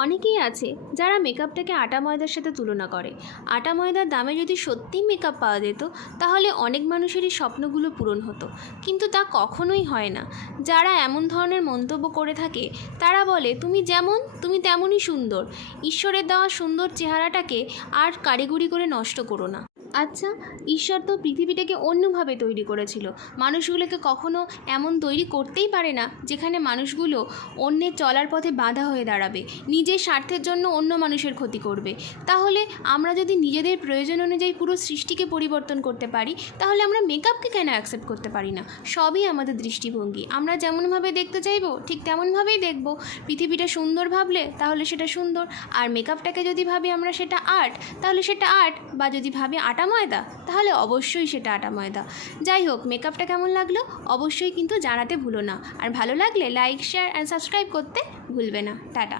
অনেকেই আছে যারা মেকআপটাকে আটা ময়দার সাথে তুলনা করে। আটা ময়দার দামে যদি সত্যিই মেকআপ পাওয়া যেত তাহলে অনেক মানুষেরই স্বপ্নগুলো পূরণ হতো, কিন্তু তা কখনোই হয় না। যারা এমন ধরনের মন্তব্য করে থাকে তারা বলে তুমি যেমন তুমি তেমনই সুন্দর, ঈশ্বরের দেওয়া সুন্দর চেহারাটাকে আর কারিগরি করে নষ্ট করো না। আচ্ছা, ঈশ্বর তো পৃথিবীটাকে অন্যভাবে তৈরি করেছিল, মানুষগুলোকে কখনো এমন তৈরি করতেই পারে না যেখানে মানুষগুলো অন্যের চলার পথে বাধা হয়ে দাঁড়াবে, নিজের স্বার্থের জন্য অন্য মানুষের ক্ষতি করবে। তাহলে আমরা যদি নিজেদের প্রয়োজন অনুযায়ী পুরো সৃষ্টিকে পরিবর্তন করতে পারি, তাহলে আমরা মেকআপকে কেন অ্যাকসেপ্ট করতে পারি না? সবই আমাদের দৃষ্টিভঙ্গি, আমরা যেমনভাবে দেখতে চাইবো ঠিক তেমনভাবেই দেখব। পৃথিবীটা সুন্দর ভাবলে তাহলে সেটা সুন্দর, আর মেকআপটাকে যদি ভাবি আমরা সেটা আর্ট, তাহলে সেটা আর্ট, বা যদি ভাবি আটা ময়দা তাহলে অবশ্যই সেটা আটা ময়দা। যাই হোক, মেকআপটা কেমন লাগলো অবশ্যই কিন্তু জানাতে ভুলো না, আর ভালো লাগলে লাইক, শেয়ার অ্যান্ড সাবস্ক্রাইব করতে ভুলবে না। টাটা।